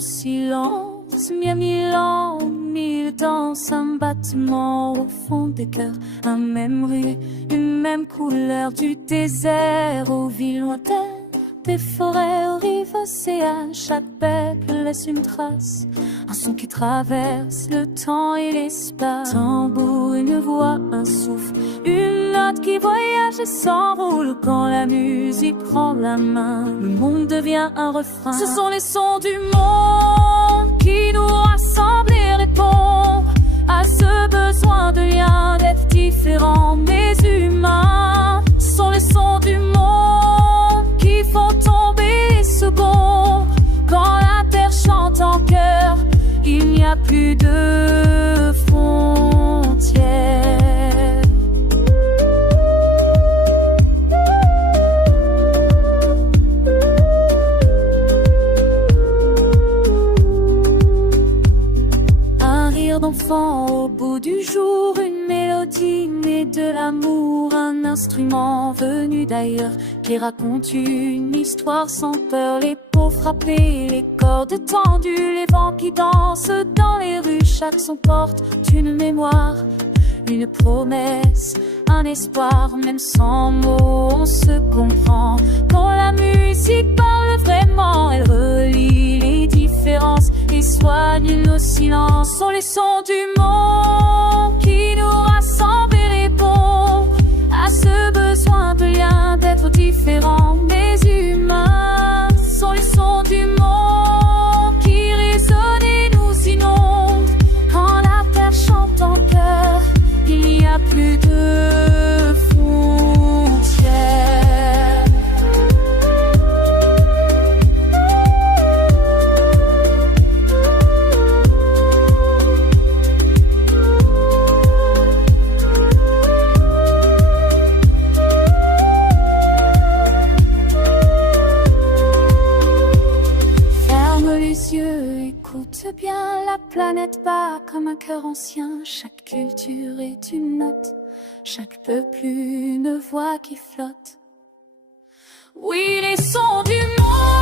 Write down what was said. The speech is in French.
silence, mille ans, mille danses, un battement au fond des cœurs, un même rue, une même couleur, du désert aux villes lointaines, des forêts aux rives océanes, chaque peuple laisse une trace, un son qui traverse le temps et l'espace. Tambour, une voix, un souffle, une note qui voyage et s'enroule. Quand la musique prend la main, le monde devient un refrain. Ce sont les sons du monde qui nous rassemblent et répondent à ce besoin de lien, d'être différents mais humains. Ce sont les sons du monde qui font tomber ce bond. Quand la terre chante en chœur, il n'y a plus de frontières. Un rire d'enfant au bout du jour, une mélodie née de l'amour, un instrument venu d'ailleurs qui raconte une histoire sans peur. Les peaux frappées, les cordes tendues, les vents qui dansent dans les rues. Chaque son porte une mémoire, une promesse, un espoir. Même sans mots, on se comprend. Quand la musique parle vraiment, elle relie les différences et soigne nos silences. Sont les sons du monde qui nous rassemblent et répondent à ce besoin de lien, d'être différents mais humains. Sont les sons du monde qui résonnent et nous inondent. Quand la terre chante en chœur, il n'y a plus de frontières. Écoute bien, la planète bat comme un cœur ancien. Chaque culture est une note, chaque peuple une voix qui flotte. Oui, les sons du monde